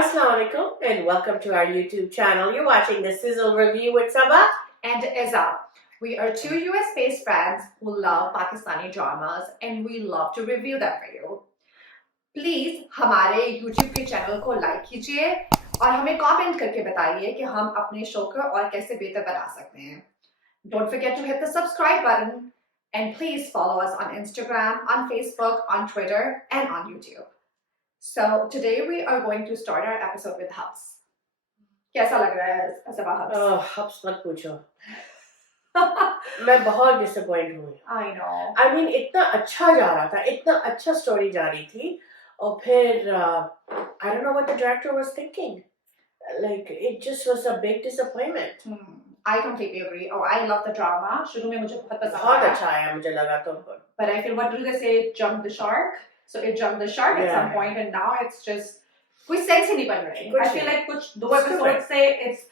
Assalamu alaikum and welcome to our YouTube channel. You're watching the Sizzle review with Sabah and Izzal. We are two US-based friends who love Pakistani dramas and we love to review them for you. Please हमारे YouTube के channel को like कीजिए और हमें comment करके बताइए कि हम अपने शो को और कैसे बेहतर बना सकते हैं. Don't forget to hit the subscribe button and please follow us on Instagram, on Facebook, on Twitter, and on YouTube. So today we are going to start our episode with Habs. कैसा लग रहा है सबा Habs? Oh, Habs मत पूछो. मैं बहुत disappointed हुई. I know. I mean इतना अच्छा जा रहा था, इतना अच्छा story जा रही थी, और फिर I don't know what the director was thinking. Like it just was a big disappointment. I completely agree. Oh, I love the drama. शुरू में मुझे बहुत पसंद आया. बहुत अच्छा आया मुझे लगा तो. But I feel what do they say? Jump the shark. So it jumped the shark at some point, and now it's just कोई sense ही नहीं बन रही. I feel like कुछ दो episodes से it's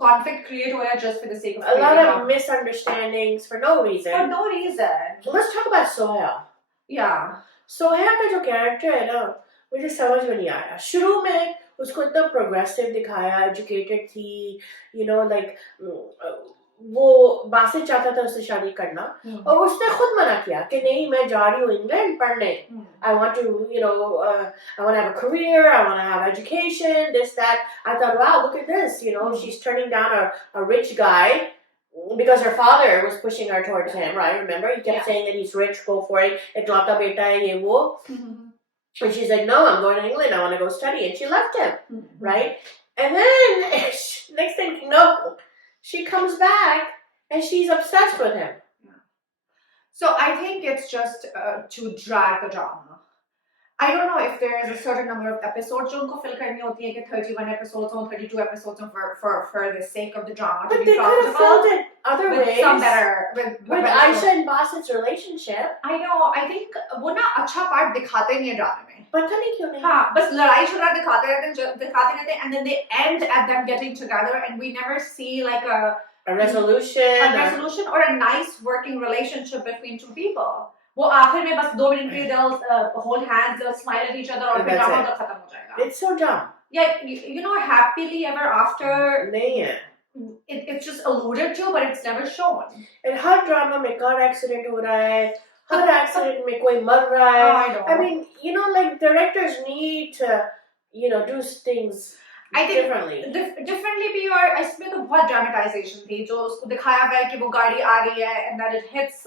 conflict create हो रहा है just for the sake of a lot of misunderstandings for no reason. For no reason. Let's talk about Sohail. Yeah. Sohail का जो character है ना मुझे समझ में नहीं आया. शुरू में उसको इतना progressive दिखाया, educated थी, you know, like वो बासित चाहता था उससे शादी करना और उसने खुद मना किया कि नहीं मैं जा रही हूँ इंग्लैंड पढ़ने. I want to, you know, I want to have a career, I want to have education, this, that. I thought, wow, look at this, you know, she's turning down a rich guy because her father was pushing her towards him, right? Remember, he kept saying that he's rich, go for it, iklauta beta hai, ye wo. And she's like, no, I'm going to England, I want to go study. And she left him, right? And then, next thing you know, she comes back and she's obsessed with him. So I think it's just to drag the drama. I don't know if there is a certain number of episodes जो उनको fill करनी होती है कि 31 episodes or 32 episodes for the sake of the drama but to they be could have filled profitable. it other with ways. Some better with Aisha and Basit's relationship. I know. I think वो ना अच्छा part दिखाते नहीं है drama में. पता नहीं क्यों नहीं. हाँ, बस लड़ाई झगड़ा दिखाते रहते हैं, and then they end at them getting together, and we never see like a resolution or a nice working relationship between two people. वो आखिर में बस 2 मिनट के they'll hold hands, they'll smile at each other और फिर drama तो खत्म हो जाएगा. It's so dumb. Yeah, you know, happily ever after. नहीं है. It's just alluded to, but it's never shown. And her drama में car accident हो रहा है, हर accident में कोई मर रहा है. I mean, you know, like directors need to, you know, do things. I think differently भी और इसमें तो बहुत dramatization थी जो उसको दिखाया गया कि वो गाड़ी आ रही है and that it hits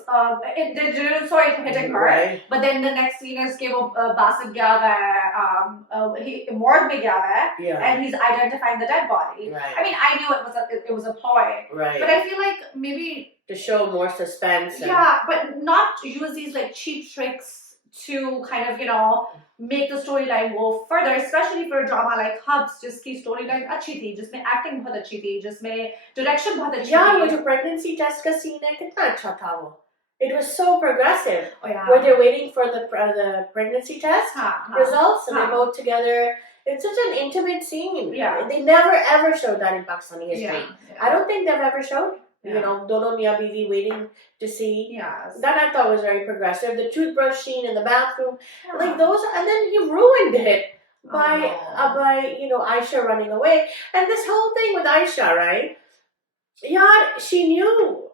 it didn't saw it hitting her, right. But then the next scene is कि वो बासित गया हुआ है he morgue में गया हुआ है and he's identifying the dead body. Right. I mean, I knew it was a ploy, right. But I feel like maybe to show more suspense. But not to use these like cheap tricks to kind of, you know, make the storyline go further, especially for a drama like Habs, जिसकी storyline अच्छी थी, जिसमें acting बहुत अच्छी थी, जिसमें direction बहुत अच्छी थी. वो जो pregnancy test का scene है कितना अच्छा था वो. It was so progressive. Oh, yeah. Where they're waiting for the pregnancy test results and they're both together. It's such an intimate scene. Yeah. They never ever showed that in Pakistani history. Yeah. I don't think they've ever showed. You know, dono miyan biwi waiting to see. Yes. That I thought was very progressive. The toothbrush scene in the bathroom, like those, and then he ruined it by you know Aisha running away. And this whole thing with Aisha, right? Yeah, she knew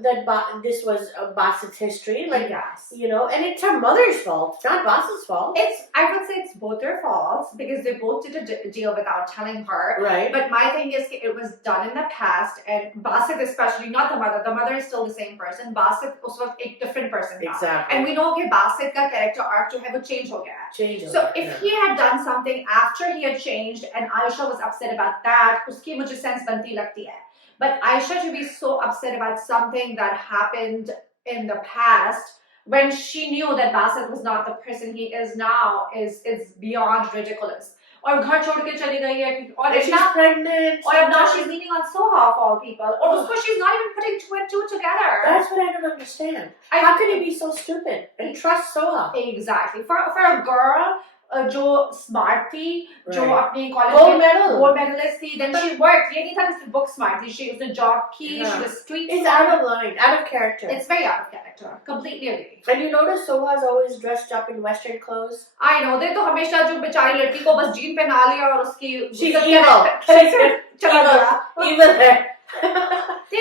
that this was Basit's history, like you know, and it's her mother's fault. It's not Basit's fault. I would say it's both their faults because they both did a deal without telling her. Right. But my thing is, it was done in the past, and Basit especially, not the mother. The mother is still the same person. Basit was a different person. Exactly. And we know that Basit ka character arc to have a change ho gaya. So if he had done something after he had changed, and Aisha was upset about that, uski mujhe sense banti lagti hai. But Aisha to be so upset about something that happened in the past when she knew that Basit was not the person he is now is beyond ridiculous. और घर छोड़ के चली गई है और she's pregnant. और now she's leaning on Soha of all people. और उसको she's not even putting two and two together. That's what I don't understand. How can he be so stupid and trust Soha? Exactly. For a girl जो smart थी, जो Right. अपने college Gold में medal. Gold medallist थी, then she worked. ये नहीं था कि सिर्फ बुक स्मार्ट थी, उसने जॉब की, she Yeah. was street It's smart. out of line, out of character. It's very out of character. Completely agree. And you notice Soha's always dressed up in Western clothes. I know, they तो हमेशा जो बेचारी लड़की को बस gene पहना लिया और उसकी She's उसका evil. character चला गया. Evil है.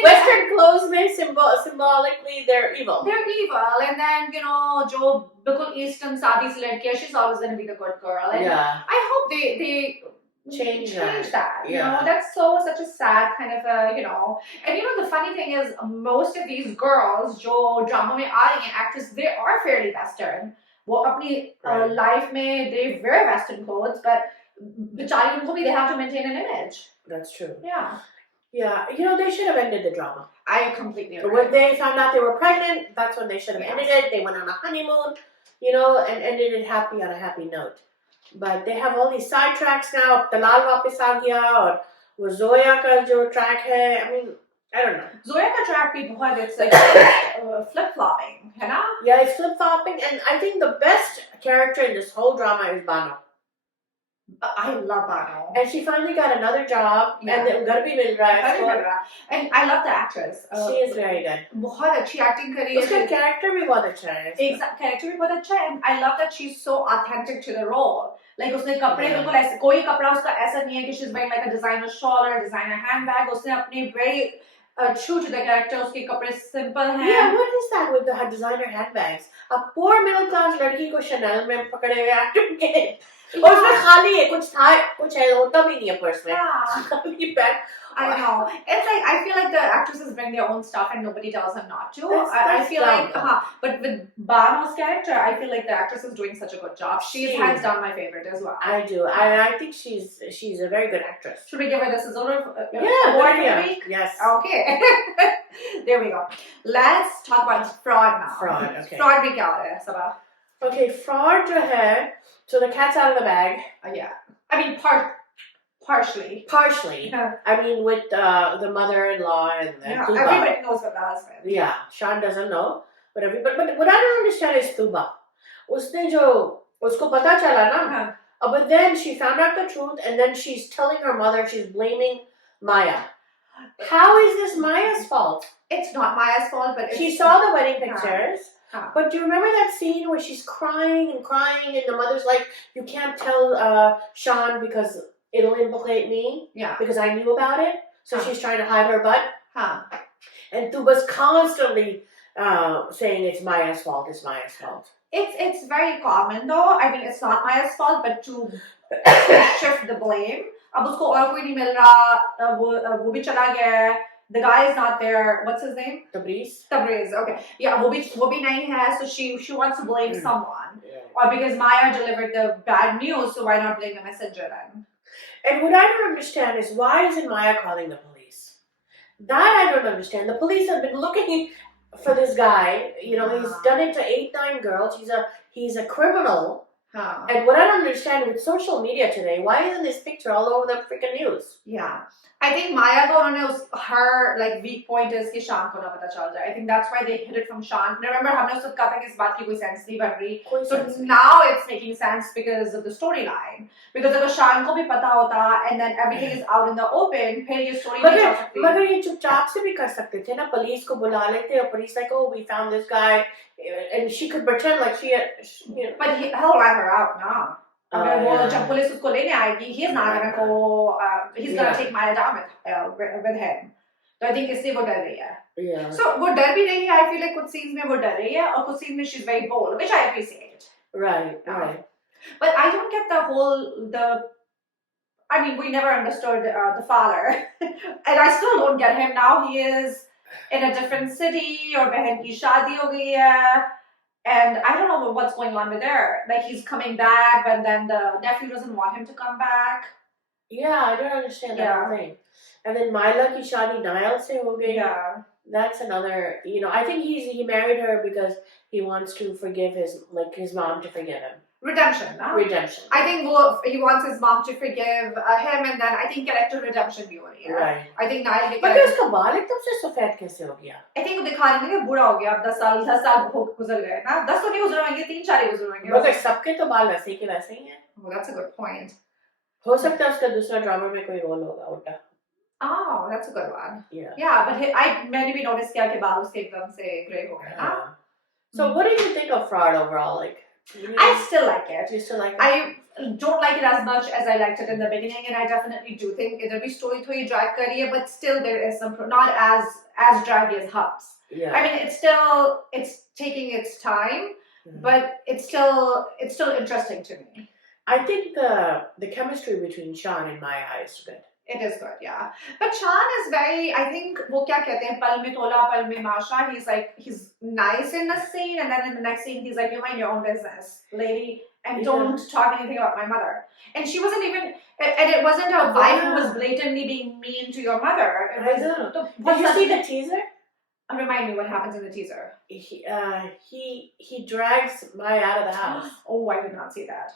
Western clothes में symbolically they're evil. They're evil, and then you know जो बिल्कुल Eastern सादी सी लड़की है, she's always going to be the good girl. And Yeah. I hope they Change that. You Yeah. know, that's such a sad kind of a, you know. And you know the funny thing is, most of these girls जो drama में आ रही हैं actors, they are fairly Western. वो अपनी Right. life में they wear Western clothes, but बेचारी उनको भी they have to maintain an image. That's true. Yeah. Yeah, you know, they should have ended the drama. I completely agree. When they found out they were pregnant, that's when they should have Yes. ended it. They went on a honeymoon, you know, and ended it happy on a happy note. But they have all these sidetracks now. Talal वापस आ गया और वो Zoya का जो track है. I mean, I don't know. Zoya का track भी बहुत it's like flip-flopping, है ना? Yeah, it's flip-flopping, and I think the best character in this whole drama is Bano. I love Bano. And she finally got another job, Yeah. and घर भी मिल रहा है इसको. And I love the actress. She is very good. बहुत अच्छी acting करी है. उसका character भी बहुत अच्छा है. Exact character भी बहुत अच्छा है, and I love that she's so authentic to the role. Like उसने कपड़े Yeah. बिल्कुल ऐसे, कोई कपड़ा उसका ऐसा नहीं है कि she's wearing like a designer shawl or a designer handbag. उसने अपनी very true to the character, उसके कपड़े simple हैं. Yeah, what is that with the designer handbags? A poor middle class लड़की को Chanel में पकड़े हुए actor के. और उसमें खाली है, कुछ है, होता भी नहीं है पर्स में. Yeah. खाली bag. I know. It's like I feel like the actresses bring their own stuff and nobody tells them not to. I That's feel dumb. like, but with Bano's character, I feel like the actress is doing such a good job. She's She hands is. down my favorite as well. I do. I think she's a very good actress. Should we give her the Sizzle award Yeah, for the yeah. week? Yes. Okay. There we go. Let's talk about fraud now. Fraud, okay. Fraud में क्या हो रहा है सबा? Okay, fraud जो है, so the cat's out of the bag. Yeah. I mean, partially. Partially. Yeah. I mean, with the mother-in-law and the Yeah. Tuba. Everybody knows about the husband. Yeah, Sean doesn't know, but what I don't understand is Tuba. उसने जो उसको पता चला ना, but then she found out the truth, and then she's telling her mother, she's blaming Maya. How is this Maya's fault? It's not Maya's fault, but She saw the wedding Yeah. pictures. Huh. But do you remember that scene where she's crying and crying, and the mother's like, "You can't tell Sean because it'll implicate me Yeah. because I knew about it." So Huh. she's trying to hide her butt, Huh. and Tuba's constantly saying it's Maya's fault. It's Maya's fault. It's very common though. I mean, it's not Maya's fault, but to shift the blame. अब उसको और कोई नहीं मिल रहा, वो भी चला गया है. The guy is not there. What's his name? Tabriz. Tabriz. Okay. Yeah, वो भी नहीं है. So she wants to blame someone, Yeah. or because Maya delivered the bad news, so why not blame the messenger then? And what I don't understand is why isn't Maya calling the police? That I don't understand. The police have been looking for this guy. You know, he's done it to 8-9 girls. He's a criminal. Huh. And what I don't understand with social media today, why isn't this picture all over the freaking news? Yeah. I think Maya को उन्होंने her like weak point is कि शान को ना पता चल जाए. I think that's why they hid it from Shan. Remember हमने उसको कहा था कि इस बात की कोई sense नहीं बन रही. So now it's making sense because of the storyline. Because अगर शान को भी पता होता and then everything is out in the open, फिर ये story नहीं चल सकती. मगर ये चुपचाप से भी कर सकते थे ना, पुलिस को बुला लेते और police like, oh, we found this guy, and she could pretend like she had, you know. But he'll rat her out now. अगर वो जब पुलिस उसको लेने आएगी, he's not gonna go. He's gonna take Maya down with him. So I think इसलिए वो डर रही है. Yeah. So वो डर भी रही है. I feel like कुछ scenes में वो डर रही है और कुछ scenes में she's very bold, which I appreciate. Right. Right. But I don't get I mean, we never understood the father, and I still don't get him now. He is in a different city, or बहन की शादी हो गई है. And I don't know what's going on with her. Like he's coming back, but then the nephew doesn't want him to come back. Yeah, I don't understand that whole thing. And then Myla ki shaadi Niall se ho gayi. Yeah. That's another, you know, I think he married her because he wants to forgive his mom to forgive him. redemption, no? Redemption. I think he wants his mom to forgive him, and then I think character redemption भी हो रही है. Right. I think Niall के But उसका बाल एकदम से सफेद कैसे हो गया? I think वो दिखा रहे हैं कि बूढ़ा हो गया, अब 10 साल गुजर गए ना, 10 तो नहीं गुजर होंगे, 3-4 ही गुजर होंगे. मगर सबके तो बाल वैसे के वैसे ही हैं. Oh, that's a good point. हो सकता है उसका दूसरा ड्रामा में कोई रोल होगा उल्टा. Oh, that's a good one. Yeah. Yeah, but मैंने भी notice किया कि बाल उसके एकदम से grey हो गए ना. So what did you think of Fraud overall? Like, I still like it. Do you still like it? I don't like it as much as I liked it in the beginning, and I definitely do think it'll be story थोड़ी drag करी है, but still there is some not as draggy as Habs. Yeah. I mean, it's taking its time, but it's still interesting to me. I think the chemistry between Sean and Maya is good. It is good, yeah. But Sean is very, I think, वो क्या कहते हैं, पल में तोला, पल में माशा. He's nice in the scene, and then in the next scene, he's like, you mind your own business, lady, and don't talk anything about my mother. And she wasn't even, and it wasn't a wife who was blatantly being mean to your mother. It was, Did you see the teaser? Remind me what happens in the teaser. He drags Maya out of the house. Oh, I did not see that.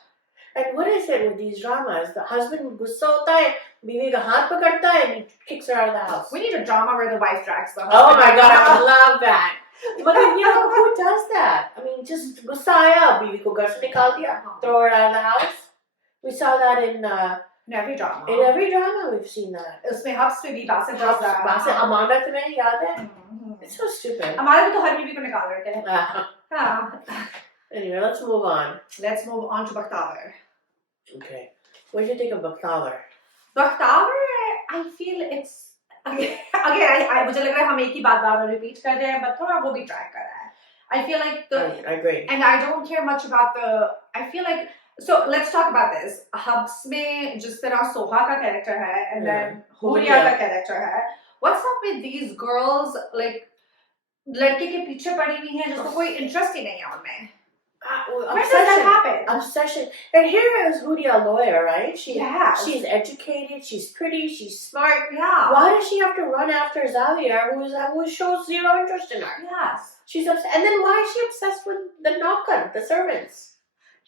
And what is it with these dramas? The husband गुस्सा होता है, बीवी का हाथ पकड़ता है, and he kicks her out of the house. We need a drama where the wife drags the husband. Oh my god, I would love that. But you know, who does that? I mean, just गुस्सा आया, बीवी को घर से निकाल दिया, throw her out of the house. We saw that in every drama. In every drama, we've seen that. उसमें Habs पे भी बासे does that. बासे अमानत में याद है? It's so stupid. हमारे भी तो हर बीवी को निकाल रहे थे. हाँ. Anyway, let's move on. Let's move on to Bakhtawar. Okay. What did you think of Bakhtawar? Bakhtawar, I feel it's again I मुझे लग रहा है हम एक ही बात बार repeat कर रहे हैं, but थोड़ा वो भी try कर रहा है. I feel like I agree. And I don't care much about I feel like, so let's talk about this. Habs में जिस तरह सोहा का character है, and then Huria का character है. What's up with these girls, like लड़के के पीछे पड़ी हुई हैं जिसको कोई interest ही नहीं है उनमें? When does that happen? Obsession. And here is Huria, a lawyer, right? Yes. She's educated, she's pretty, she's smart. Yeah. Why does she have to run after Xavier, who shows zero interest in her? Yes. She's upset. And then why is she obsessed with the Naukan, the servants?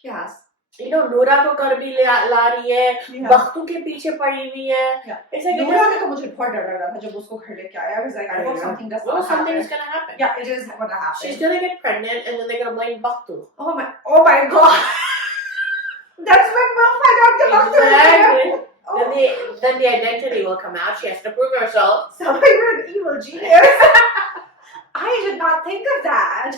Yes. You know, Noora को घर भी ला रही है, बख्तू के पीछे पड़ी हुई है. It's like Noora ने तो मुझे बहुत डर लगा था जब उसको घर लेके आया. I was like, I hope something does not happen. Something is gonna happen. Yeah, it is gonna happen. She's gonna get pregnant, and then they're gonna blame Bakhtu. Oh my god. That's when we'll find out the Bakhtu. Exactly. Oh. Then the identity will come out. She has to prove herself. So you're an evil genius. I did not think of that.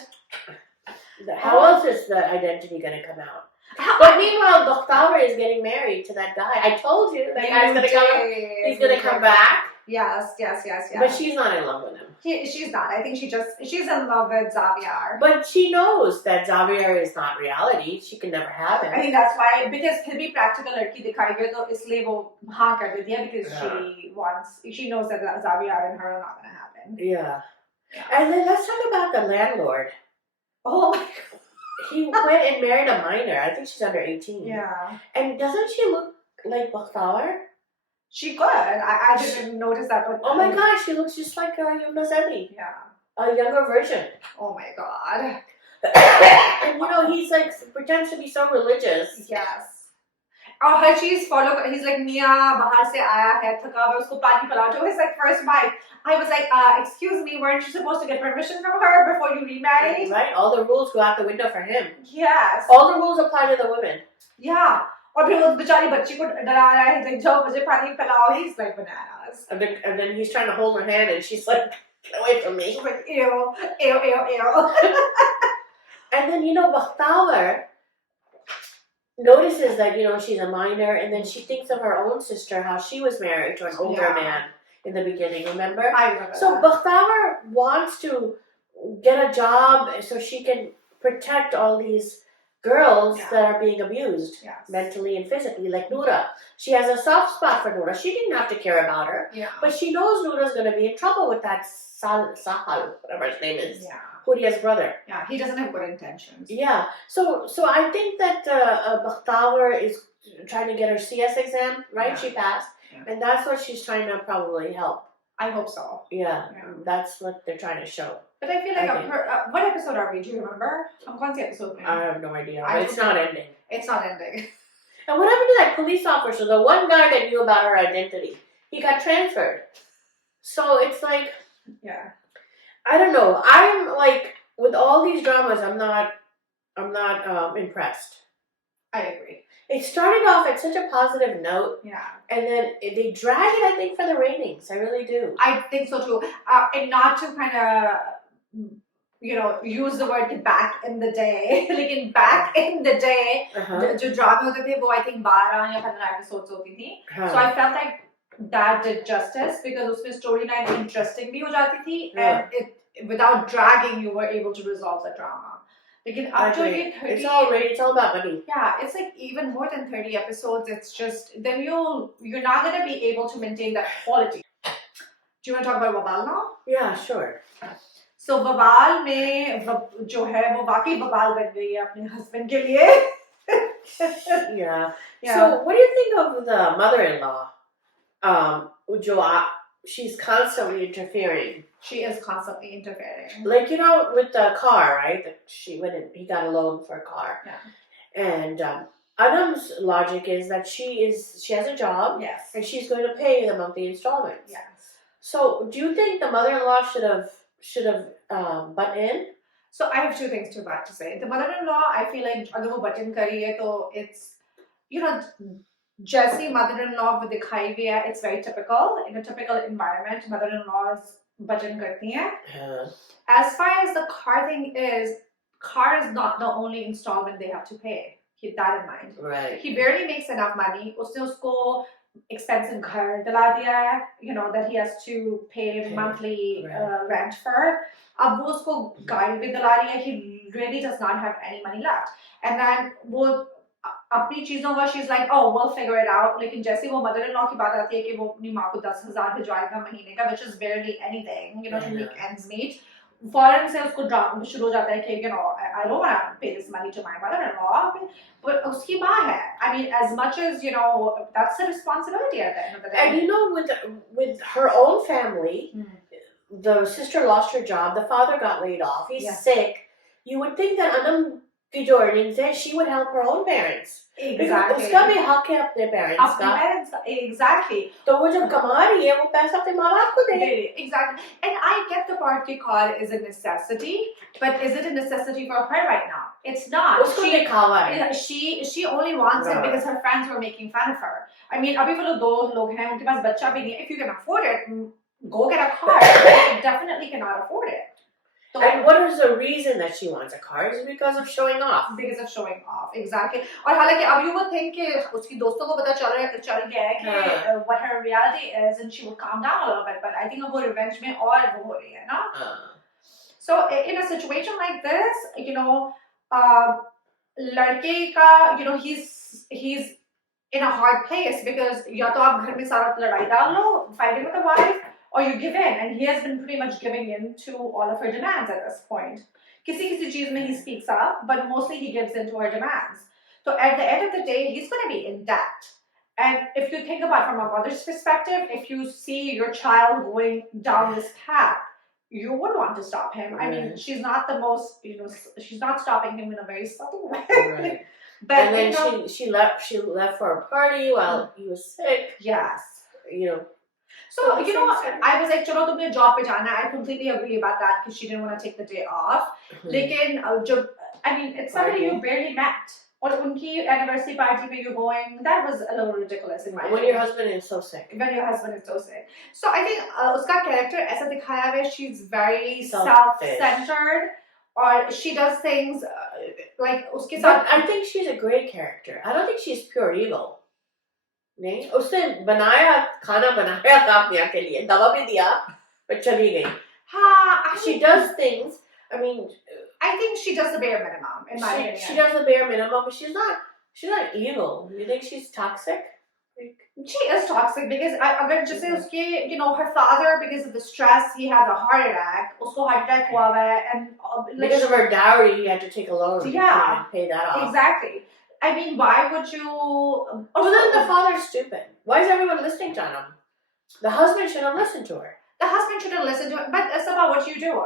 How else is the identity gonna come out? But meanwhile, Bakhtawar is getting married to that guy. I told you that guy's gonna come. He's gonna come back. Yes. But she's not in love with him. She's not. I think she's in love with Xavier. But she knows that Xavier is not reality. She can never have him. I think that's why, because फिर भी practical लड़की दिखाई गई तो इसलिए वो हाँ कर देती है, because she knows that Xavier and her are not gonna happen. Yeah. And then let's talk about the landlord. Oh my god. He went and married a minor. I think she's under 18. Yeah. And doesn't she look like Bakhtawar? She could. I didn't notice that. But oh my gosh, she looks just like Yumna Zedi. Yeah. A younger version. Oh my god. And you know, he's like, pretends to be so religious. Yes. और हर चीज follow. He's like मियाँ बाहर से आया है थका हुआ उसको पानी पिलाओ. To his like first wife. I was like, excuse me, weren't you supposed to get permission from her before you remarried? Right. All the rules go out the window for him. Yes. All the rules apply to the women. Yeah. और फिर वो बेचारी बच्ची को डरा रहा है. He's like, जाओ मुझे पानी पिलाओ. He's like bananas. And then he's trying to hold her hand, and she's like, get away from me. She's like, ew. And then you know, Bakhtawar notices that, you know, she's a minor, and then she thinks of her own sister, how she was married to an older man in the beginning, remember? I remember so Bakhtawar wants to get a job so she can protect all these girls that are being abused mentally and physically, like Noora. She has a soft spot for Noora. She didn't have to care about her, but she knows Noora's going to be in trouble with that Sahal, whatever his name is. Yeah. Huria's brother. Yeah, he doesn't have good intentions. Yeah, so I think that Bakhtawar is trying to get her CS exam, right? She passed, and that's what she's trying to probably help. I hope so. Yeah, Yeah. that's what they're trying to show. But I feel like I think. what episode are we? Do you remember? I'm on the episode. I have no idea. I But it's not ending. It's not ending. And what happened to that police officer? The one guy that knew about her identity. He got transferred. So it's like, Yeah. I don't know. I'm like, with all these dramas, I'm not impressed. I agree. It started off at such a positive note, Yeah. and then they drag it, I think, for the ratings. I really do. I think so too. And not to kind of, use the word back in the day. Like back in the day, जो drama होते थे वो I think 12 या 15 episodes होती थी. So I felt like that did justice because उसमें storyline interesting भी हो जाती थी, and it without dragging you were able to resolve the drama. Lekin up to ये 30, it's all about money. Yeah, it's like even more than 30 episodes. It's just then you're not gonna be able to maintain that quality. Do you want to talk about Wabaal now? Yeah, sure. So Wabaal में जो है वो वाकई Wabaal बन गई है अपने husband के लिए. Yeah. So what do you think of the mother-in-law? She's constantly interfering. She is constantly interfering. Like, with the car, right? He got a loan for a car. Yeah. And Adam's logic is that she has a job. Yes. And she's going to pay the monthly installments. Yes. So do you think the mother-in-law should have butt in? So I have two things to say. The mother-in-law, I feel like अगर वो butt in करी है तो it's जैसी mother-in-law वो दिखाई गई है, it's very typical. In a typical environment, mother-in-laws butt in करती हैं. As far as the car thing is, car is not the only installment they have to pay. Keep that in mind. Right. He barely makes enough money. उसने उसको expensive घर दिला दिया है, that he has to pay monthly rent for. अब वो उसको गाड़ी भी दिला रही है. He really does not have any money left. And then वो अपनी चीजों का she's like, oh, we'll figure it out. लेकिन जैसे वो mother-in-law की बात आती है कि वो अपनी माँ को 10,000 भिजवाएगा महीने का, which is barely anything, to make ends meet. फौरन से उसको ड्रामा शुरू हो जाता है कि I don't want to pay this money to my mother-in-law, but उसकी माँ है. I mean, as much as that's a responsibility at the end of the day. And with her own family, the sister lost her job, the father got laid off, he's sick. You would think that Anam की जो earnings है, she would help her own parents. Exactly. उसका भी हक है अपने parents का. Exactly. तो वो जब कमा रही है, वो पैसा अपने माँ बाप को दे. Exactly. And I get the part कि car is a necessity, but is it a necessity for her right now? It's not. उसको दिखावा है. She only wants it because her friends were making fun of her. I mean, अभी वो दो लोग हैं, उनके पास बच्चा भी नहीं है. If you can afford it, go get a car. You definitely cannot afford it. And what is the reason that she wants a car? Is it because of showing off? Because of showing off, exactly. और हालांकि अब you would think कि उसकी दोस्तों को पता चल गया है कि what her reality is, and she would calm down a little bit. But I think वो revenge में और वो हो रही है ना. So in a situation like this, लड़के का he's in a hard place because या तो आप घर में सारा लड़ाई डाल लो, fighting with the wife, or you give in, and he has been pretty much giving in to all of her demands at this point. किसी चीज में he speaks up, but mostly he gives in to her demands. So at the end of the day, he's going to be in debt. And if you think about from a mother's perspective, if you see your child going down this path, you would want to stop him. I mean, she's not the most, she's not stopping him in a very subtle way. Right. But and then she left for a party while he was sick. Yes. So, I was like, चलो तुमने job पे जाना. I completely agree about that because she didn't want to take the day off. लेकिन I mean, it's somebody you barely met. और उनकी anniversary party पे you're going, that was a little ridiculous in my opinion. When your husband is so sick. When your husband is so sick. So I think उसका character ऐसा दिखाया है, she's very self-centered. Or she does things like उसके साथ. But I think she's a great character. I don't think she's pure evil. नहीं उसने खाना बनाया था अपने के लिए, दवा भी दिया, पर चली गई. हाँ, she does things. I mean, I think she does the bare minimum in my opinion. She does the bare minimum, but she's not evil. You think she's toxic? She is toxic because अगर जैसे उसके her father, because of the stress, he has a heart attack. उसको heart attack हुआ है, and because of her dowry, he had to take a loan to pay that off. Exactly. I mean, why would you? Well, then the father's stupid. Why is everyone listening to him? The husband should have listened to her. The husband shouldn't listen to it. But it's about what you do.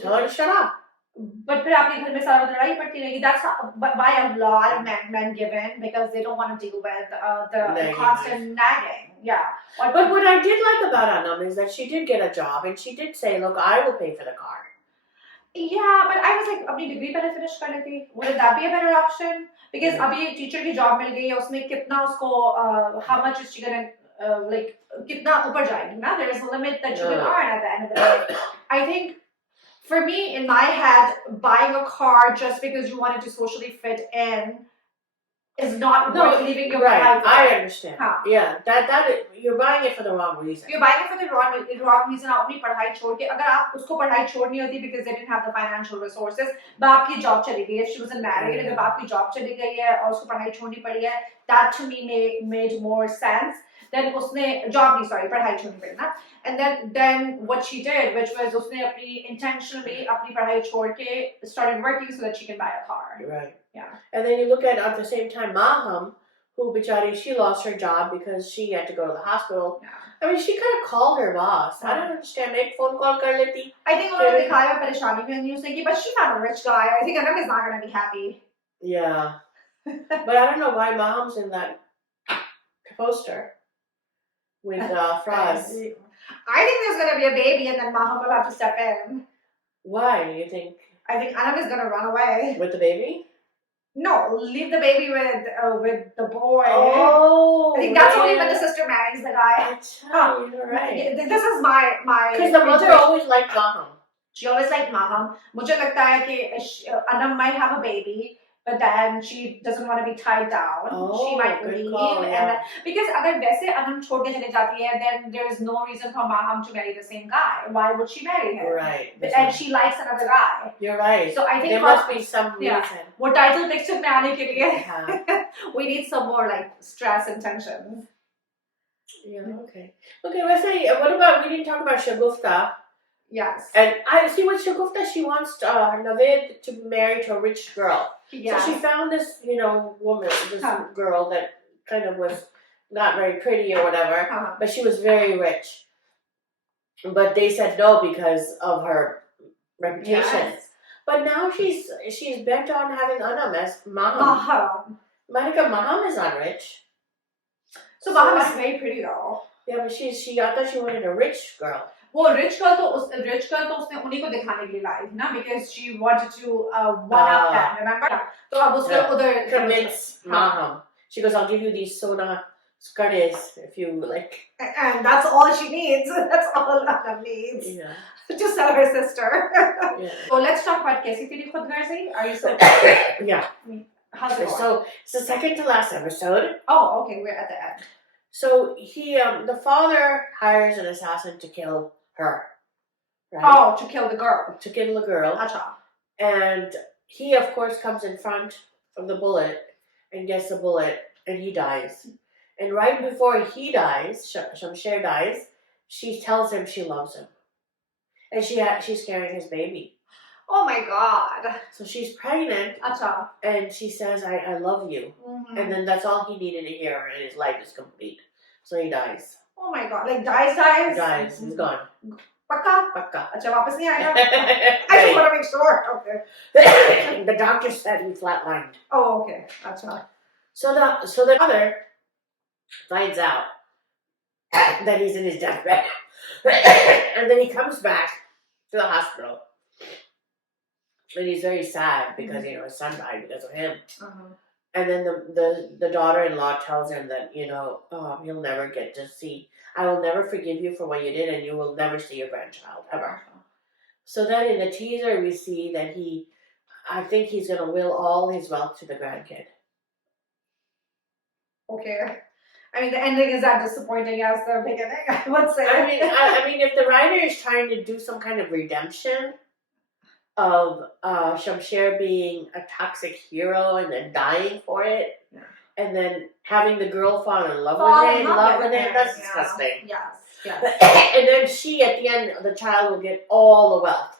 Tell her to shut up. But फिर आपके घर में सारा दिन लड़ाई पड़ती रहेगी. That's why a lot of men give in, because they don't want to deal with the constant nagging. Yeah. But what I did like about Anam is that she did get a job and she did say, look, I will pay for the car. Yeah, but I was like, अपनी degree पहले finish कर लेती. Wouldn't that be a better option? Because अभी एक teacher की job मिल गई है, उसमें कितना उसको how much is she gonna like कितना ऊपर जाएगी ना? There is a limit that you can earn at the end of the day. I think for me, in my head, buying a car just because you wanted to socially fit in is not worth leaving your right. I understand. Huh. Yeah, that you're buying it for the wrong reason. You're buying it for the wrong reason. आप अपनी पढ़ाई छोड़ के अगर आप उसको पढ़ाई छोड़नी होती because they didn't have the financial resources, बाप की job चली गई है. If she wasn't married, अगर बाप की job चली गई है और उसको पढ़ाई छोड़नी पड़ी है, that to me made more sense. Then उसने job नहीं, sorry, पढ़ाई छोड़नी पड़ी ना. And then what she did, which was उसने अपनी intentionally अपनी पढ़ाई छोड़ के started working so that she can buy a car. Right. Yeah. And then you look at the same time Maham, who bichari, she lost her job because she had to go to the hospital. Yeah. I mean, she could have called her boss. I don't understand. Ek phone call kar leti. I think उन्होंने दिखाया परेशानी में उसने कि, but she found a rich guy. I think Anam is not going to be happy. Yeah. But I don't know why Maham's in that poster with Frost. I think there's going to be a baby and then Maham will have to step in. Why do you think? I think Anam is going to run away. With the baby? No, leave the baby with the boy. Oh, I think that's only when the sister marries the guy. You're right. This is my. Because the mother always liked Maham. She always liked Maham. मुझे लगता है कि Anam might have a baby, but then she doesn't want to be tied down. She might leave, call, yeah. and then, because अगर वैसे Anam छोड़ के चली जाती है, then there is no reason for Maham to marry the same guy. Why would she marry him? Right. And she likes another guy. You're right. So I think there must be some reason. वो title picture में आने के लिए we need some more like stress and tension. Yeah. Okay. Okay. Let's say, what about, we didn't talk about Shagufta. Yes. And I see with Shagufta, she wants Naveed to marry to a rich girl. Yeah. So she found this, woman, this girl that kind of was not very pretty or whatever, but she was very rich. But they said no because of her reputation. Yes. But now she's bent on having Anam as Maham. Monica, Maham is not rich. So Maham is very pretty though. Yeah, but I thought she wanted a rich girl. वो rich girl तो उसने उन्हीं को दिखाने के लिए लाई थी ना, because she wanted to one up them, remember? तो अब उसने उधर convince Maham. She goes, I'll give you these soda skirts if you like. And that's all she needs. That's all Anam needs. Yeah. To sell her sister. Yeah. So let's talk about Kaisi Teri Khudgarzi. Are you so? Yeah. How's it going? So it's the second to last episode. Oh, okay. We're at the end. So the father hires an assassin to kill her. Right? Oh, to kill the girl. To kill the girl. Acha. And he, of course, comes in front of the bullet and gets the bullet, and he dies. And right before he dies, Shamsher dies, she tells him she loves him. And she's carrying his baby. Oh my God. So she's pregnant. Acha. And she says, I love you. Mm-hmm. And then that's all he needed to hear, and his life is complete. So he dies. Oh my God. Like dies? He dies. He's gone. Pakka? Pakka. Acha, wapas nahi aayega? I just want to make sure. Okay. The doctor said he flatlined. Oh, okay. Acha. So the mother finds out that he's in his deathbed. And then he comes back to the hospital. And he's very sad because, his son died because of him. Uh-huh. And then the daughter-in-law tells him that, he'll never get to see, I will never forgive you for what you did, and you will never see your grandchild, ever. Uh-huh. So then in the teaser, we see that I think he's going to will all his wealth to the grandkid. Okay. I mean, the ending is that disappointing as the beginning, I would say. I mean, if the writer is trying to do some kind of redemption of Shamsher being a toxic hero and then dying for it, and then having the girl fall in love with him, that's disgusting. Yes. And then she, at the end, the child will get all the wealth.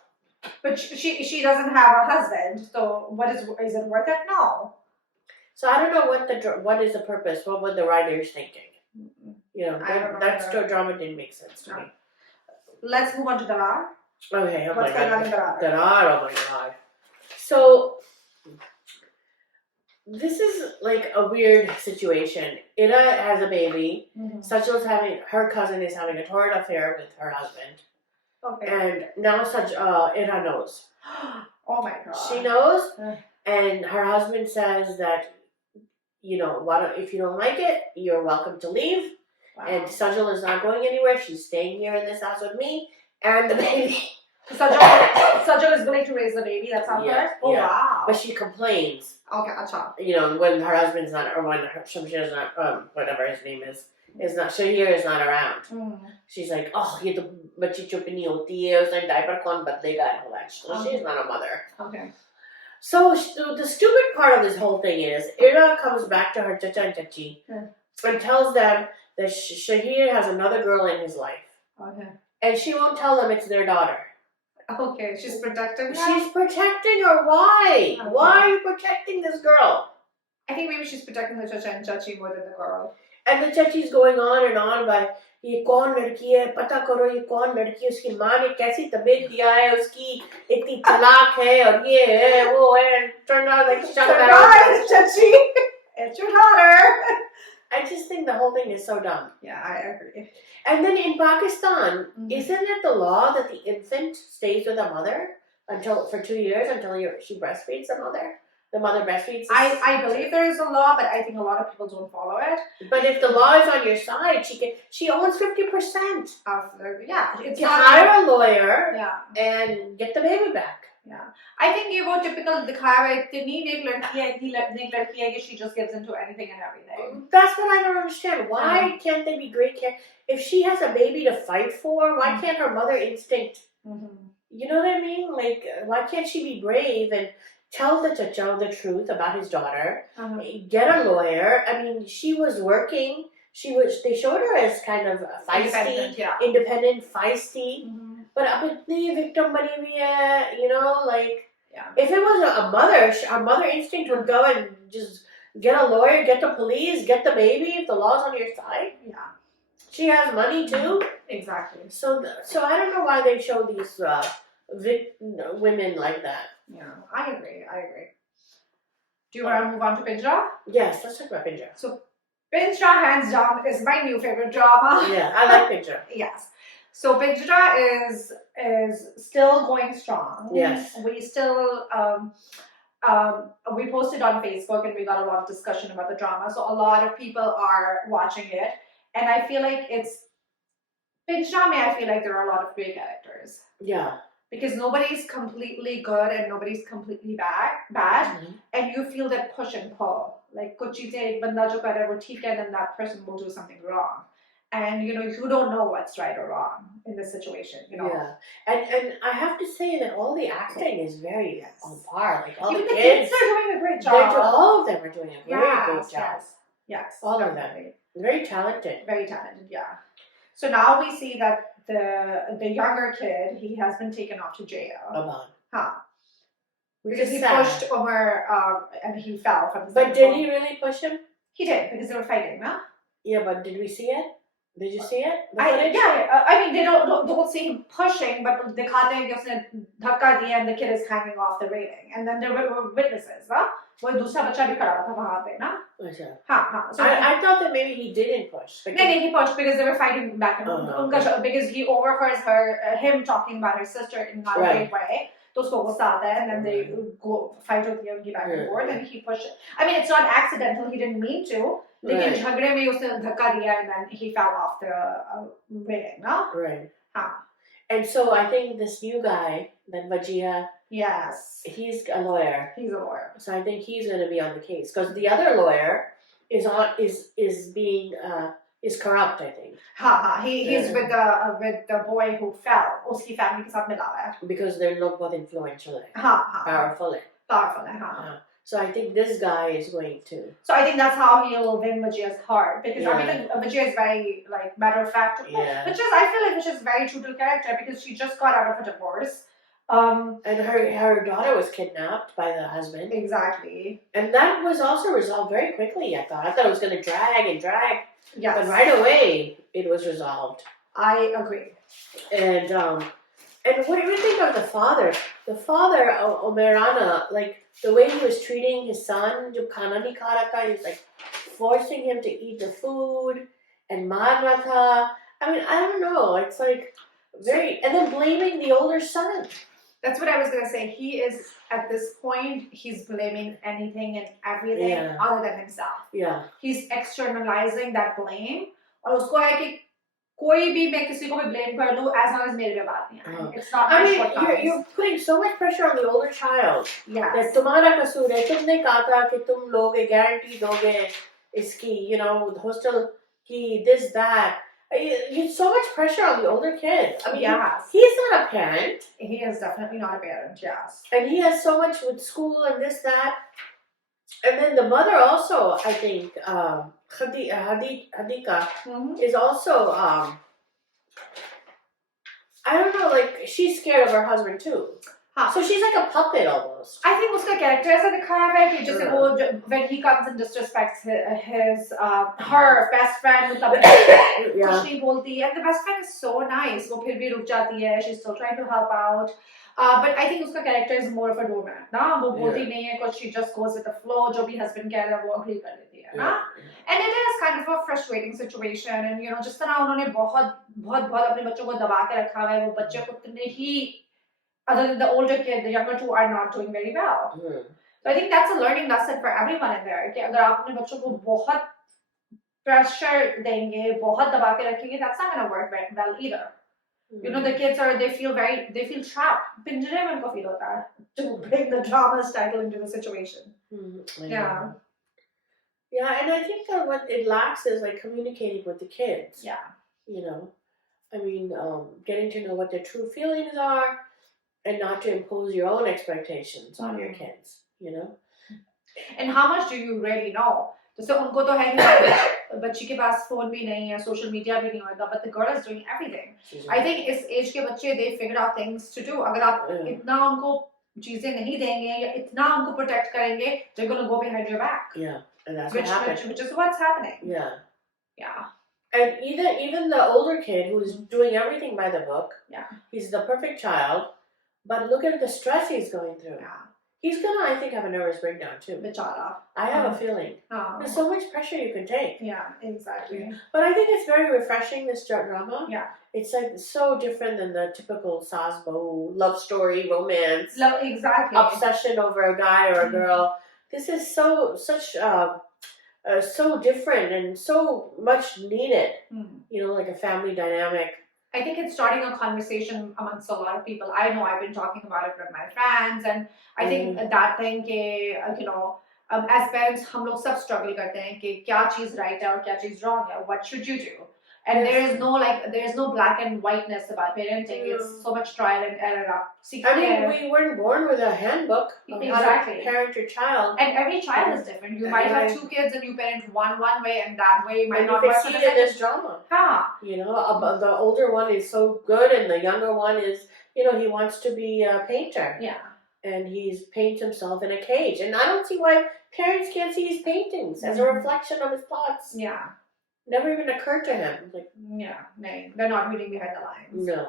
But she doesn't have a husband, so is it worth it? No. So I don't know what is the purpose, what the writer is thinking. That drama didn't make sense to me. let's move on to Daraar. Okay, oh my What's going on god. in Daraar? Daraar, oh my god. So, this is like a weird situation. Ira has a baby. Sajjal's her cousin is having a torrid affair with her husband. Okay. And now Ira knows. Oh my god. She knows, and her husband says that, if you don't like it, you're welcome to leave. Wow. And Sajjal is not going anywhere. She's staying here in this house with me and the baby. Sajjal is willing to raise the baby. That's how Yeah, it Oh yeah. wow. But she complains. Okay, acha. When her husband's not, or when Shamshir's not, whatever his name is not, Shahir is not around. She's like, oh, ye to bachchi chup nahi hoti hai, usne diaper kaun badlega and all that. So she's not a mother. Okay. So the stupid part of this whole thing is, Ira comes back to her chacha and chachi and tells them that Shahir has another girl in his life. Okay. And she won't tell them it's their daughter. Okay, she's protecting her? She's protecting her. Why? Okay. Why are you protecting this girl? I think maybe she's protecting the chacha and chachi more than the girl. And the chachi's going on and on by, ये कौन लड़की है, पता करो ये कौन लड़की है, उसकी माँ ने कैसी तबीयत दिया है, उसकी इतनी तलाक है और ये है वो है, and turned out like surprise, chachi, it's your daughter. I just think the whole thing is so dumb. Yeah, I agree. And then in Pakistan, isn't it the law that the infant stays with the mother for 2 years until she breastfeeds the mother? The mother breastfeeds. I believe there is a law, but I think a lot of people don't follow it. But if the law is on your side, she owns 50%. Yeah, it's hire a lawyer. Yeah. And get the baby back. Yeah, I think ये वो typical दिखाया है इतनी नेक लड़की है इतनी नेक लड़की है कि she just gives into anything and everything. That's what I don't understand. Why can't they be great care? If she has a baby to fight for, why can't her mother instinct? You know what I mean? Like, why can't she be brave and tell the chacha the truth about his daughter? Get a lawyer. I mean, she was working. They showed her as kind of feisty, independent, feisty. But ab itni victim bani hui hai, if it was a mother, our mother instinct would go and just get a lawyer, get the police, get the baby if the law's on your side. Yeah. She has money too. Exactly. So I don't know why they show these women like that. Yeah, I agree. Do you want to move on to Pinjra? Yes, let's talk about Pinjra. So Pinjra, hands down, is my new favorite drama. Yeah, I like Pinjra. Yes. So Pinjra is still going strong. Yes. We still we posted on Facebook and we got a lot of discussion about the drama. So a lot of people are watching it, and I feel like Pinjra. I feel like there are a lot of great characters. Yeah. Because nobody's completely good and nobody's completely bad, and you feel that push and pull. Like kuch cheeze ek banda jo kar raha hai wo theek hai, then that person will do something wrong. And you don't know what's right or wrong in this situation. Yeah, and I have to say that all the acting is very on par. Like all even the kids are doing a great job. All of them are doing a very good job. Yes, all of them. Very talented. Very talented. Yeah. So now we see that the younger kid, he has been taken off to jail. Aman. Because he pushed Umar and he fell from the But did he really push him? He did, because they were fighting, no? Yeah, but did we see it? Did you see it? I mean, they don't see him pushing, but dikhate hain ki usne dhakka diya and the kid is hanging off the railing. And then there were witnesses, no? वो दूसरा बच्चा भी खड़ा था वहाँ पे ना? अच्छा. हाँ. So I thought that maybe he didn't push. नहीं, he pushed because they were fighting back and forth. Because he overhears him talking about her sister in not a great way. तो उसको गुस्सा आता है, and then they go fight होती है उनकी back and forth, and he pushed it. I mean, it's not accidental. He didn't mean to. लेकिन झगड़े में उसने धक्का दिया, and then he fell off the railing, no? Right. हाँ. And so I think this new guy, that Vajia. Yes. He's a lawyer. He's a lawyer. So I think he's going to be on the case because the other lawyer is corrupt. I think. He's with the boy who fell. उसकी family के साथ मिला हुआ है. Because they're not both influential. Powerful. Powerful. So I think this guy is going to. So I think that's how he'll win Vajia's heart, because I mean Vajia is very matter of fact. Yeah. Which is very true to character, because she just got out of a divorce. And her daughter was kidnapped by the husband. Exactly. And that was also resolved very quickly. I thought it was going to drag. Yes. But right away it was resolved. I agree. And what do you think of the father? The father, Omerana, like the way he was treating his son, jab khana nahi kha raha tha, he was like forcing him to eat the food and maar raha tha. I mean, I don't know. It's like very, and then blaming the older son. That's what I was gonna say. He is at this point. He's blaming anything and everything Yeah. other than himself. Yeah. He's externalizing that blame. और उसको है कि कोई भी मैं किसी को भी blame कर दूँ as long as मेरे पे बात नहीं आए. It's not I my mean, shortcomings. you're putting so much pressure on the older child. Yes. That तुम्हारा कसूर है, तुमने कहा था कि तुम लोगे, guarantee दोगे इसकी, you know, hostel की, this, that. You so much pressure on the older kid. I mean, yes. He's not a parent. He is definitely not a parent, yes. And he has so much with school and this, that. And then the mother also, I think, Hadika, is also, I don't know, like, she's scared of her husband too. हाँ. So she's like a puppet almost. I think उसका character ऐसा दिखाया है कि जैसे वो when he comes and disrespects his her best friend मतलब कुछ नहीं बोलती, and the best friend is so nice, वो फिर भी रुक जाती है, she's still trying to help out. But I think उसका character is more of a doormat, ना वो बोलती नहीं है कुछ, she just goes with the flow, जो भी husband कह रहा है वो agree कर लेती है, ना? And it is kind of a frustrating situation, and you know जिस तरह उन्होंने बहुत अपने बच्चों को दबा के रखा हुआ है, वो बच्चे उतने ही other than the older kid, the younger two are not doing very well. So I think that's a learning lesson for everyone in there. कि अगर आप अपने बच्चों को बहुत pressure देंगे, बहुत दबा के रखेंगे, that's not going to work very well either. You know, the kids they feel trapped. पिंजरे में उनको feel होता है to bring the drama's title into the situation. Yeah. Yeah, and I think that what it lacks is like communicating with the kids. Yeah. You know, I mean, getting to know what their true feelings are. And not to impose your own expectations on your kids, you know. And how much do you really know? जैसे उनको तो है कि बच्ची के पास phone भी नहीं है, social media भी नहीं होगा, but the girl is doing everything. I think इस age के बच्चे they figure out things to do. अगर आप इतना उनको चीजें नहीं देंगे या इतना उनको protect करेंगे, they're gonna go behind your back. Yeah, and that's what happens. Which is what's happening. Yeah. Yeah. And even the older kid who is doing everything by the book. Yeah. He's the perfect child. But look at the stress he's going through. Yeah. He's gonna, I think, have a nervous breakdown too. Bichara. I have a feeling. There's so much pressure you can take. Yeah, exactly. But I think it's very refreshing, this drama. Yeah. It's like so different than the typical Sasbo love story, romance. Exactly. Obsession over a guy or a girl. This is so different and so much needed. You know, like a family dynamic. I think it's starting a conversation amongst a lot of people. I know I've been talking about it with my friends, and I think that thing कि you know as parents हम लोग सब struggle करते हैं कि क्या चीज़ right है और क्या चीज़ wrong है. What should you do? And there is no black and whiteness about parenting. It's so much trial and error. I mean, we weren't born with a handbook of how to parent your child. And every child is different. You might have two kids and you parent one way, and that way might not work. You can see it in this drama. You know, the older one is so good, and the younger one is, you know, he wants to be a painter. Yeah. And he paints himself in a cage. And I don't see why parents can't see his paintings as a reflection of his thoughts. Yeah. Never even occurred to him. Like, they're not reading behind the lines. No.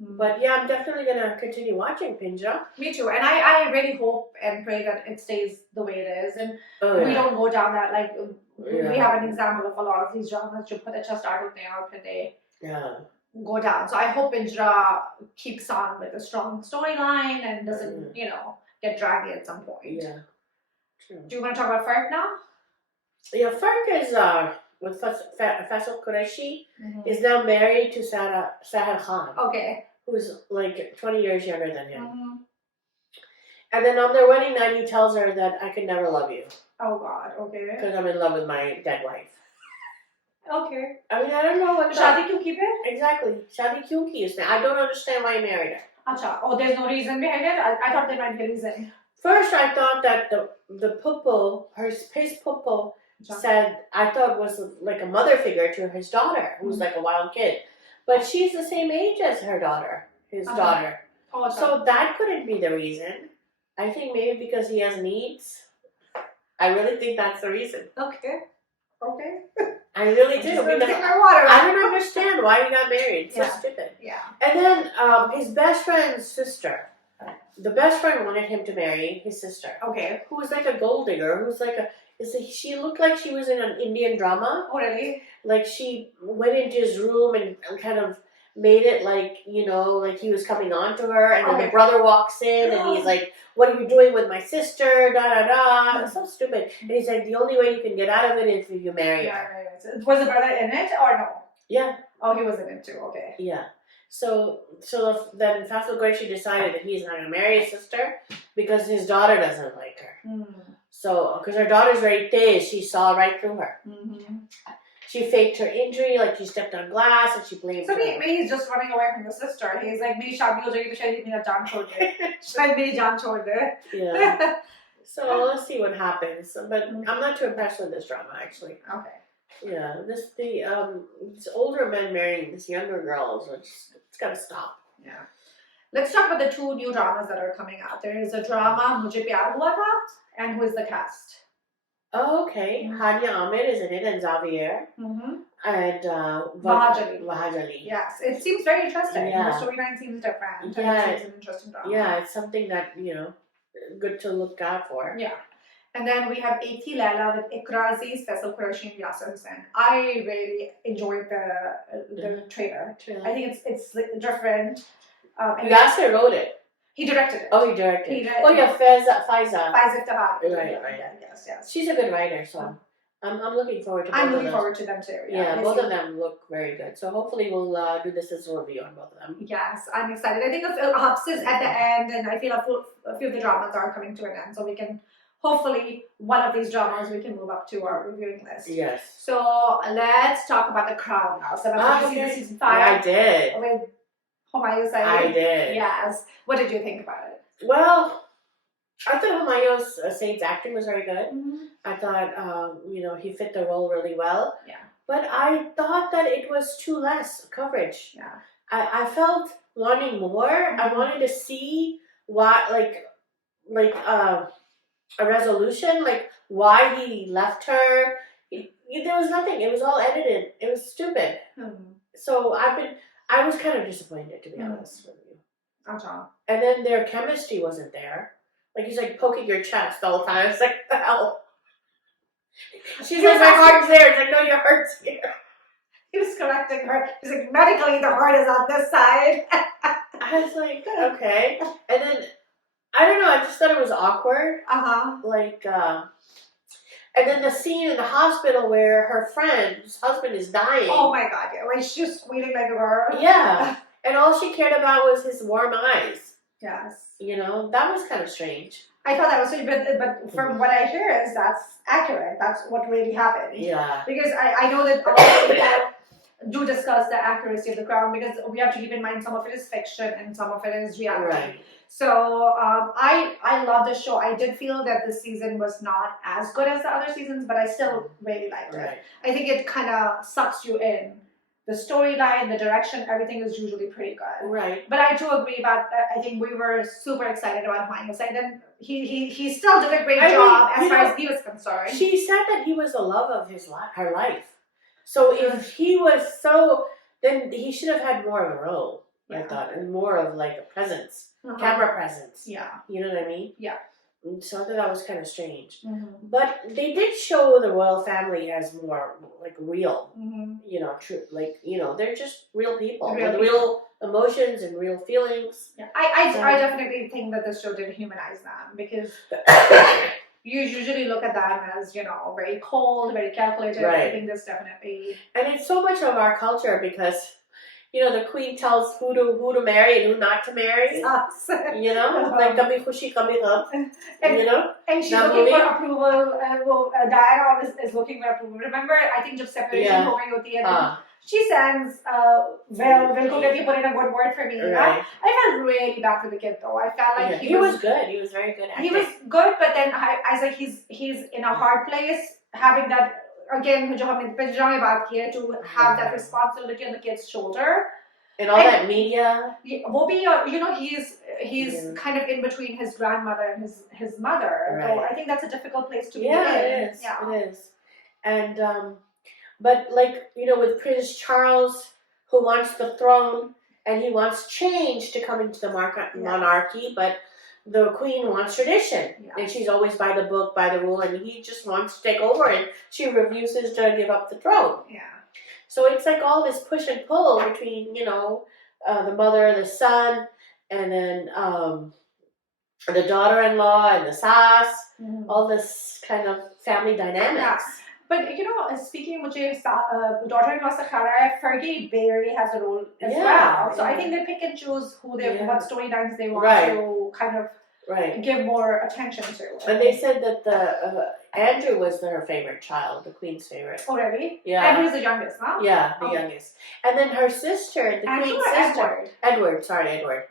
But yeah, I'm definitely going to continue watching Pinjra. Me too. And I really hope and pray that it stays the way it is. And we don't go down that, like, we have an example of a lot of these dramas जो बहुत अच्छा start होते हैं और फिर they go down. So I hope Pinjra keeps on with a strong storyline and doesn't, you know, get draggy at some point. Yeah. True. Do you want to talk about Farq now? Yeah, Farq is... with Faisal Qureshi, is now married to Sahar Khan. Okay. Who's like 20 years younger than him. And then on their wedding night, he tells her that I can never love you. Oh God, okay. Because I'm in love with my dead wife. Okay. I mean, I don't know what... Shadi kyun ki hai? Exactly. Shadi kyun ki usne? I don't understand why he married her. Acha. Oh, there's no reason behind it? I thought there might be a reason. First, I thought that the puppo, his puppo, said I thought was like a mother figure to his daughter, who's like a wild kid, but she's the same age as her daughter, his daughter. Oh, so that couldn't be the reason. I think maybe because he has needs. I really think that's the reason. Okay. Okay. I really do. Just Because drink my water. I don't understand why he got married. It's so Yeah. stupid. Yeah. And then his best friend's sister. The best friend wanted him to marry his sister, Okay. who was like a gold digger, who's like she looked like she was in an Indian drama. Oh, really? Like she went into his room and kind of made it like, like he was coming on to her, and then the brother walks in and he's like, what are you doing with my sister? Da da da. It's so stupid. And he's like, the only way you can get out of it is if you marry her. Right. Was the brother in it or no? Yeah. Oh, he was in it too. Okay. Yeah. So then Farq decided that he's not going to marry his sister because his daughter doesn't like her. So, because her daughter's very thick, she saw right through her. She faked her injury, like she stepped on glass, and she blamed her. So maybe he's just running away from the sister. He's like, मेरी शादी हो जाएगी तो शायद मेरा जान छोड़ दे. शायद मेरी जान छोड़ दे. Yeah. So let's see what happens. But I'm not too impressed with this drama, actually. Okay. Yeah, this older men marrying this younger girl, so it's gotta stop. Yeah. Let's talk about the two new dramas that are coming out. There is a drama, Mujhe Pyar Hua Tha, and who is the cast? Oh, okay. Hania Ahmed is in it, and Xavier. And Wahajali. Yes, it seems very interesting. Yeah. The storyline seems different. Yeah. It seems an interesting drama. Yeah, it's something that, good to look out for. Yeah. And then we have Eti Laila with Khudgarzi, Sizzle, Quraishi, and Yasser Hussain. I really enjoyed the trailer. I think it's different. Yasser wrote it. He directed it. Oh, he directed it. Oh, yeah, Faiza. Faiza Iftihar. Right. Yes. She's a good writer, so I'm looking forward to both I'm looking forward to them too. Yeah, both of them look very good. So hopefully we'll do the Sizzle review on both of them. Yes, I'm excited. I think the Habs is at the end, and I feel a few of the dramas are coming to an end, so we can hopefully one of these dramas we can move up to our reviewing list. Yes. So let's talk about The Crown now. So season 5. Yeah, I did. With Humayun Saeed. I did. Yes. What did you think about it? Well, I thought Humayun Saeed's acting was very good. I thought, he fit the role really well. Yeah. But I thought that it was too less coverage. Yeah. I felt wanting more. I wanted to see why, like a resolution, like why he left her. There was nothing. It was all edited. It was stupid. So I was kind of disappointed, to be honest with you. And then their chemistry wasn't there. Like he's like poking your chest the whole time. It's like, the hell. She's like, my heart's there. It's like, no, your heart's here. He was correcting her. He's like, medically, the heart is on this side. I was like, okay. And then, I don't know, I just thought it was awkward. Like, and then the scene in the hospital where her friend's husband is dying. Oh my God, yeah. When she's just squealing like a girl. Yeah. And all she cared about was his warm eyes. Yes. That was kind of strange. I thought that was strange, but from what I hear is that's accurate. That's what really happened. Yeah. Because I know that a lot of people do discuss the accuracy of The Crown, because we have to keep in mind some of it is fiction and some of it is reality. Right. So I love the show. I did feel that this season was not as good as the other seasons, but I still really liked it. I think it kind of sucks you in. The storyline, the direction, everything is usually pretty good. Right. But I do agree about, I think we were super excited about Humayun Saeed, and he still did a great job as far as he was concerned. She said that he was the love of her life. So if he was so, then he should have had more of a role, I thought, and more of like a presence, camera presence. Yeah. You know what I mean? Yeah. So I thought that was kind of strange. But they did show the royal family as more like real, true, like, they're just real people with real emotions and real feelings. Yeah. I definitely think that this show did humanize them, because you usually look at them as, very cold, very calculated. Right. I think this definitely... And it's so much of our culture, because... the queen tells who to marry and who not to marry. Like kabhi khushi, kabhi gham. And she's looking for approval. Diana is looking for approval. Remember, I think jab separation ho gayi hoti hai, she sends, will put in a good word for me. Right. I felt really bad for the kid though. I felt like he was good. He was very good at it. He was good, but then I was like, he's in a hard place, having that. Again, जो हमने पिंजरा में बात की है, to have that responsibility on the kid's shoulder. And all that media. वो भी, he's kind of in between his grandmother and his mother. Right. So I think that's a difficult place to be in. It is. Yeah. It is. And but like with Prince Charles, who wants the throne and he wants change to come into the monarchy, but the Queen wants tradition, and she's always by the book, by the rule, and he just wants to take over, and she refuses to give up the throne. Yeah. So it's like all this push and pull between the mother, the son, and then the daughter-in-law and the sass. All this kind of family dynamics. But speaking of daughter-in-law se khara hai, Fergie barely has a role as well. So I think they pick and choose what storylines they want to kind of give more attention to. And they said that the Andrew was her favorite child, the Queen's favorite. Oh really? Yeah. Andrew is the youngest, huh? Yeah, the youngest. And then her sister, the Queen's sister. Edward.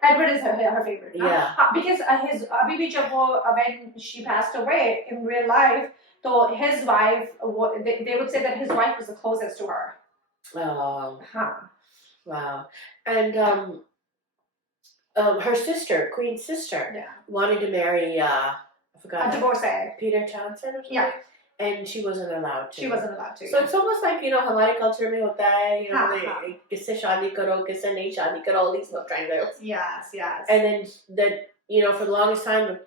Edward is her favorite. Yeah. Because his when she passed away in real life, so his wife, they would say that his wife was the closest to her. Oh. Wow. And her sister, Queen's sister, wanted to marry I forgot. A divorcee. Peter Townsend or something. Yeah. And she wasn't allowed to. So it's almost like हमारे culture में होता है किससे शादी करो किससे नहीं शादी करो, all these love triangles. Yes. And then for the longest time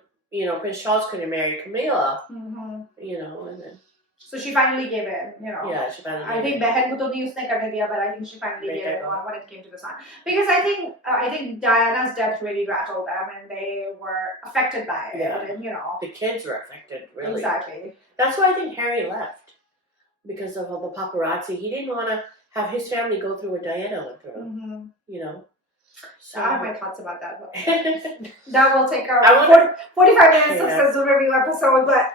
Prince Charles couldn't marry Camilla. And then. So she finally gave in, Yeah, she finally. I think बहन को तो नहीं उसने करने दिया, but I think she finally gave in when it came to the son. Because I think Diana's death really rattled them, and they were affected by it. Yeah. And the kids were affected, really. Exactly. That's why I think Harry left, because of all the paparazzi. He didn't want to have his family go through what Diana went through. So I have my thoughts about that. But that will take our 45 minutes of Sizzle review episode, but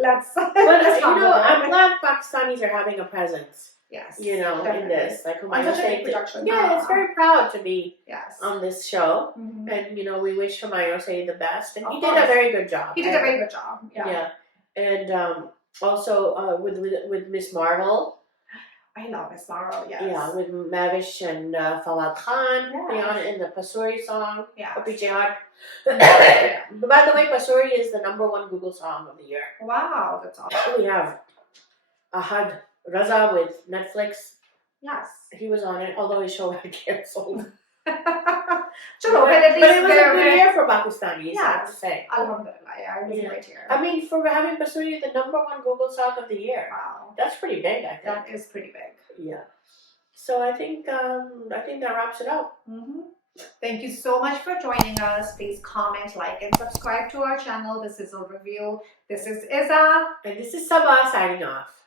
let's. But I'm glad Pakistanis are having a presence. Yes. In this, like Humayun said, production. It's very proud to be on this show, and we wish Humayun Saeed the best, and he did a very good job. He did a very good job. Yeah. And also with Miss Marvel. I love Miss Marvel, yes. Yeah, with Mavish and Fawad Khan in the Pasuri song. Yeah. By the way, Pasuri is the #1 Google song of the year. Wow, that's awesome. We have Ahad Raza with Netflix. Yes. He was on it, although his show had canceled. But it was a good year for Pakistanis, I have to say. Alhamdulillah, it was a great year. I mean, for having Pasuri the #1 Google song of the year. Wow. That's pretty big, I think. That is pretty big. Yeah. So I think that wraps it up. Thank you so much for joining us. Please comment, like, and subscribe to our channel. This is a review. This is Iza. And this is Sabah signing off.